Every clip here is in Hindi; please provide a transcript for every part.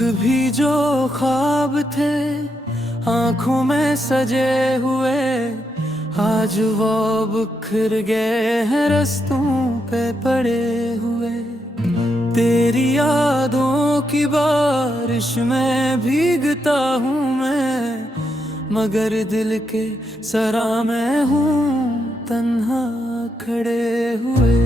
भी जो ख्वाब थे आंखों में सजे हुए, आज वो बिखर गए हैं रस्तों पे पड़े हुए। तेरी यादों की बारिश में भीगता हूँ मैं, मगर दिल के सरा में हूँ तन्हा खड़े हुए।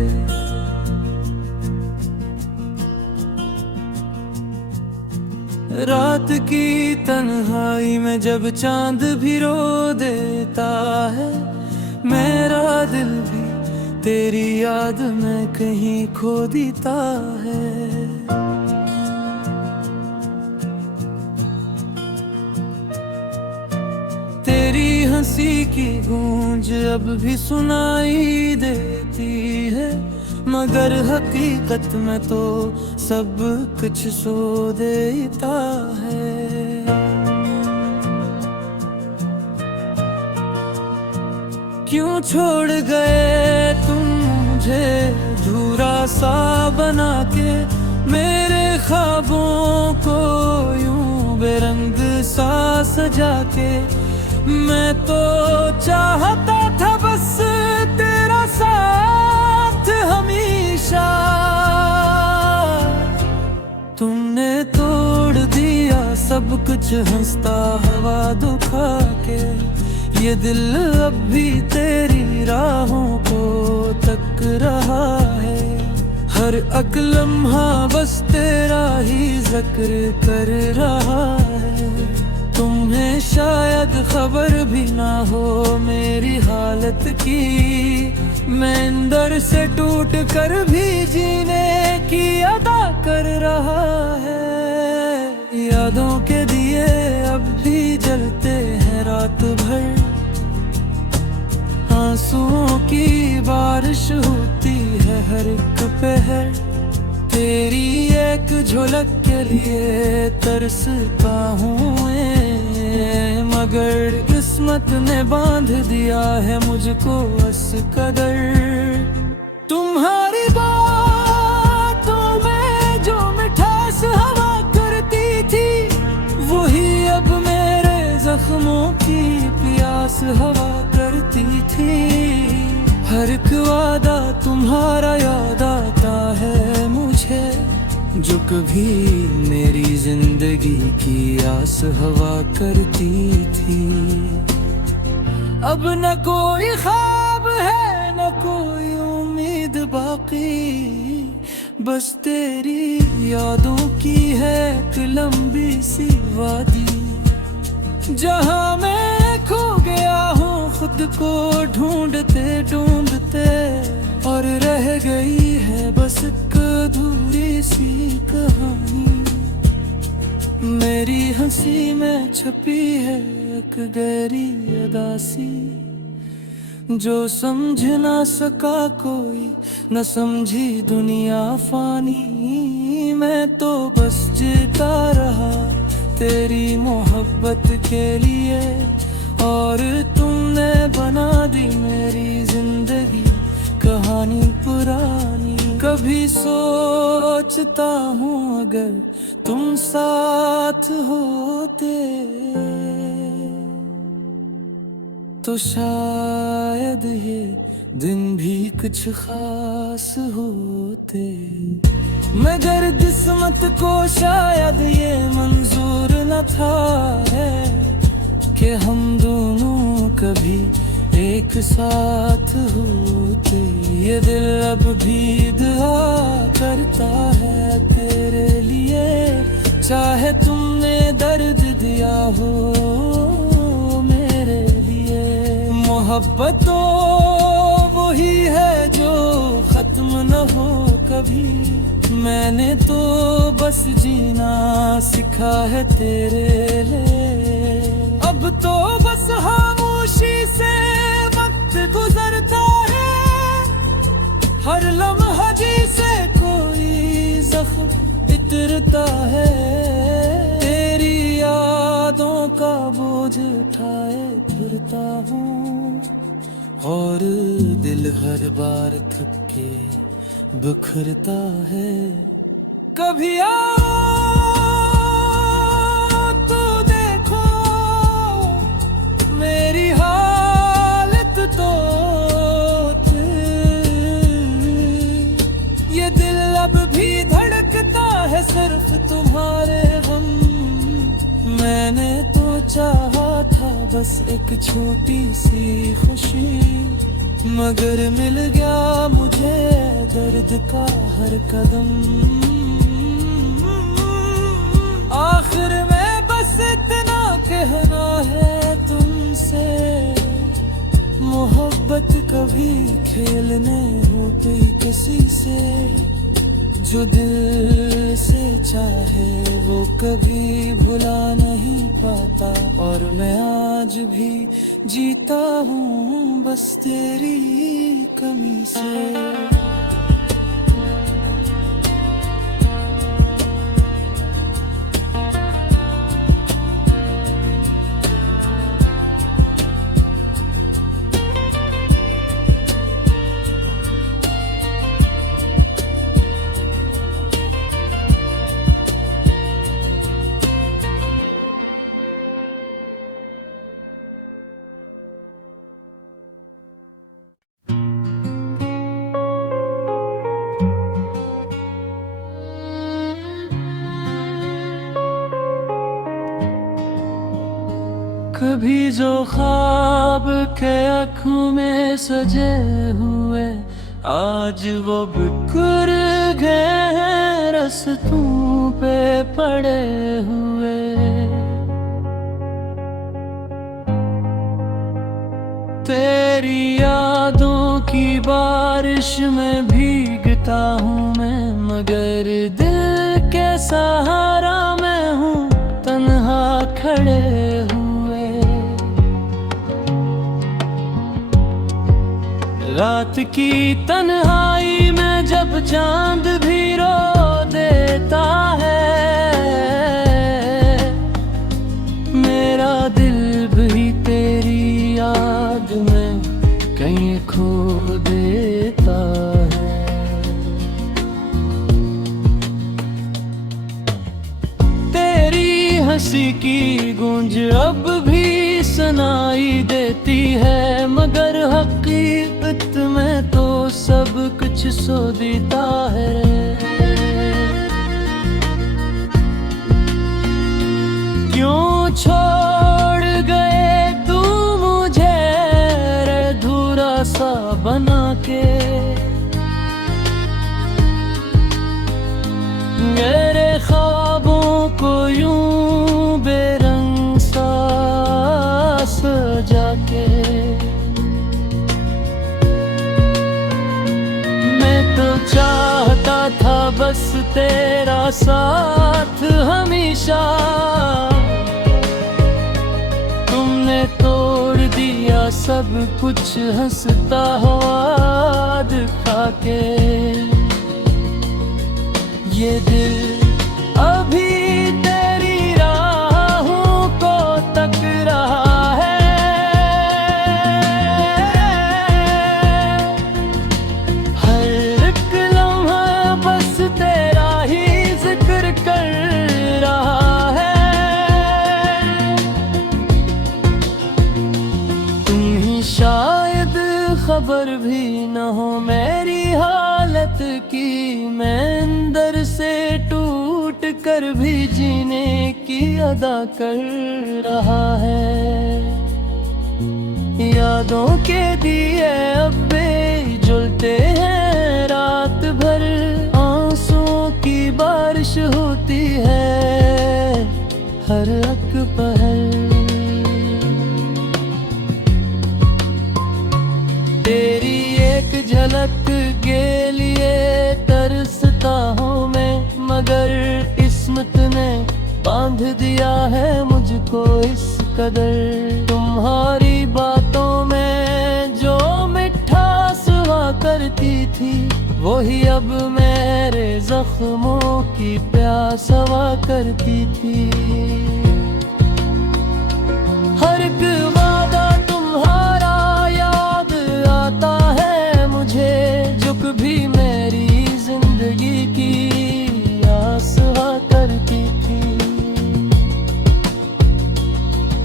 रात की तन्हाई में जब चांद भी रो देता है, मेरा दिल भी तेरी याद में कहीं खो देता है। तेरी हंसी की गूंज अब भी सुनाई देती है, मगर हकीकत में तो सब कुछ सो देता है। क्यों छोड़ गए तुम मुझे अधूरा सा बना के, मेरे ख्वाबों को यूं बेरंग सा सजा के। मैं तो चाहता था बस तेरा साथ हमेशा, तुमने तोड़ दिया सब कुछ हंसता हवा दुखा के। ये दिल अब भी तेरी राहों को तक रहा है, हर एक लम्हा बस तेरा ही जिक्र कर रहा है। तुम्हें शायद खबर भी ना हो मेरी हालत की, मैं अंदर से टूट कर भी जीने की अदा कर रहा है। यादों के दिए अब भी जलते हैं रात भर, आंसुओं की बारिश होती है हर एक पहर। तेरी एक झलक के लिए तरसता हूँ मैं, मगर किस्मत ने बांध दिया है मुझको इस कदर। तुम्हारी बातों में जो मिठास हवा करती थी, वही अब मेरे जख्मों की प्यास हवा करती थी। हर एक वादा तुम्हारा याद आता है मुझे, जो कभी मेरी जिंदगी की आस हवा करती थी। अब न कोई ख्वाब है न कोई उम्मीद बाकी, बस तेरी यादों की है एक लंबी सी वादी, जहां मैं खो गया हूँ खुद को ढूंढते ढूंढते। और रह गई है बस एक अधूरी सी कहानी, मेरी हंसी में छपी है एक गहरी उदासी, जो समझ ना सका कोई न समझी दुनिया फानी। मैं तो बस जीता रहा तेरी मोहब्बत के लिए, और तुमने बना दी मेरी जिंदगी कहानी पुरानी। कभी सोचता हूँ अगर तुम साथ होते, तो शायद ये दिन भी कुछ खास होते, मगर किस्मत को शायद ये मंजूर न था है कि हम दोनों कभी एक साथ होते। ये दिल अब भी दुआ करता है तेरे लिए, चाहे तुमने दर्द दिया हो मेरे लिए। मोहब्बत तो वही है जो खत्म न हो कभी, मैंने तो बस जीना सीखा है तेरे लिए। अब तो बस खामोशी से वक्त गुजरता है, हर लम्हा जी से कोई जख्म इतरता है। तेरी यादों का बोझ उठाए फिरता हूँ, और दिल हर बार थक के बिखरता है। कभी आओ सिर्फ तुम्हारे गम। मैंने तो चाहा था बस एक छोटी सी खुशी, मगर मिल गया मुझे दर्द का हर कदम। आखिर में बस इतना कहना है तुमसे, मोहब्बत कभी खेलने होती किसी से। जो दिल से चाहे वो कभी भुला नहीं पाता, और मैं आज भी जीता हूँ बस तेरी कमी से। कभी जो ख्वाब के आँखों में सजे हुए, आज वो बिखर गए हैं रास्तों पे पड़े हुए। तेरी यादों की बारिश में भीगता हूँ मैं, मगर दिल के सहारा मैं हूँ तन्हा खड़े हुए। रात की तन्हाई में जब चांद भी रो देता है, मेरा दिल भी तेरी याद में कहीं खो देता है। तेरी हंसी की गूंज अब भी सुनाई देती है, मगर हकीकत में तो सब कुछ सो देता है। क्यों छोड़ गए तू मुझे अधूरा सा बना के, मेरे ख्वाबों को यूं बेरंग सा सजा के। मैं तो चाहता था बस तेरा साथ हमेशा, तुमने तोड़ दिया सब कुछ हंसता हुआ दिखा के। ये दिल अभी तेरी राहों को तक रहा है, हर एक लम्हा बस तेरा ही जिक्र कर रहा है। तुम ही शायद खबर भी न हो मेरी हालत की, मैं अंदर से टूट कर भी जीने की अदा कर रहा है। यादों के दिए अब भी जलते हैं रात भर, आंसुओं की बारिश होती है हर एक पहर। तेरी एक झलक के लिए तरसता हूँ मैं, मगर किस्मत ने बांध दिया है मुझको इस कदर। तुम्हारी बातों में जो मिठास हुआ करती थी, वही अब मेरे जख्मों की प्यास हुआ करती थी। हर एक वादा तुम्हारा याद आता है मुझे, जो कभी मेरी जिंदगी की आस हुआ करती थी।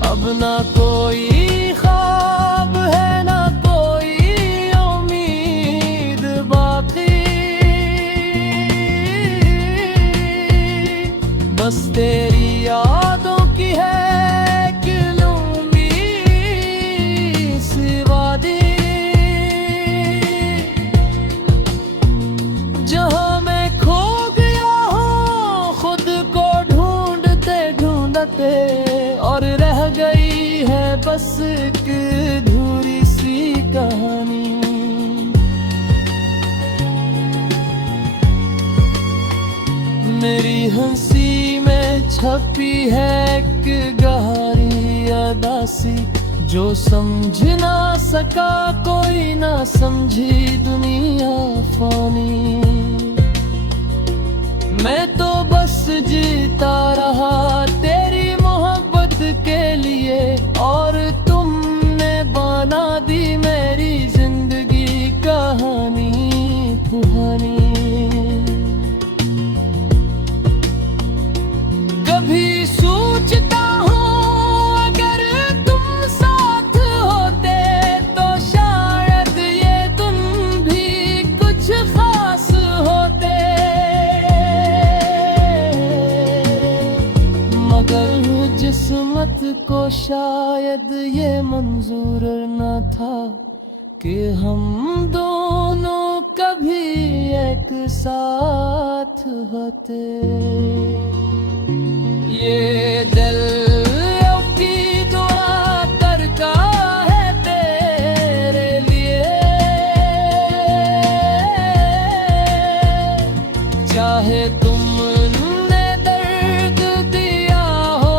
अब ना कोई ख्वाब है ना कोई उम्मीद बाकी, बस तेरी यादों की है कि लूंगी सिवादी, जहां मैं खो गया हूँ खुद को ढूंढते ढूंढते, और रह गई है बस एक अधूरी सी कहानी। मेरी हंसी में छपी है एक गहरी अदासी, जो समझ ना सका कोई ना समझी दुनिया फानी। मैं तो बस जीता रहा तेरी मोहब्बत के लिए, और तुमने बना दी मेरी जिंदगी कहानी कहानी। कभी सोचता हूँ अगर तुम साथ होते तो शायद ये तुम भी कुछ खास होते, मगर जिस्मत को शायद ये मंजूर न था कि हम दोनों कभी एक साथ होते। ये दिल की दुआ करता है तेरे लिए, चाहे तुमने दर्द दिया हो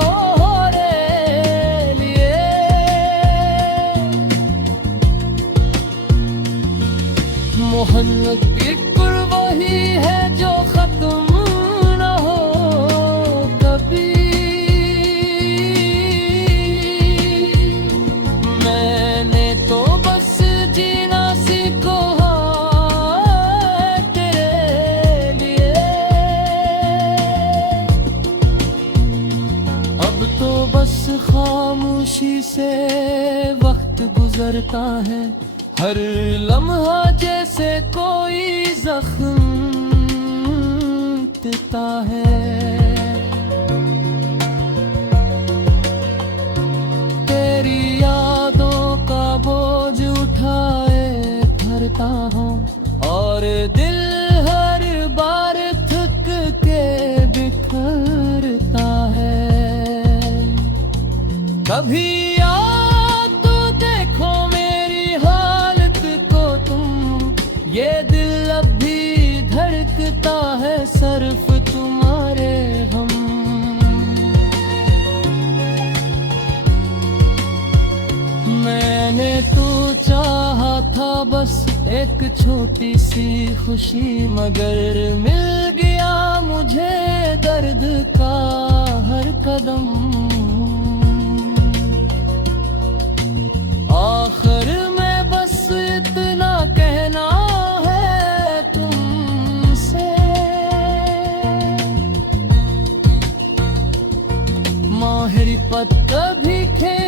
रे लिए। मोहब्बत की कुर्ब वही है जो खत्म न हो कभी। मैंने तो बस जीना सीखा तेरे लिए, अब तो बस खामोशी से वक्त गुजरता है, हर लम्हा जैसे कोई जख्म देता है। तेरी यादों का बोझ उठाए भरता हूँ, और दिल हर बार थक के बिखरता है। कभी ये दिल अब भी धड़कता है सिर्फ तुम्हारे हम। मैंने तो चाहा था बस एक छोटी सी खुशी, मगर मिल गया मुझे दर्द का हर कदम। आखिर में बस इतना कहना माहिर पत कभी खे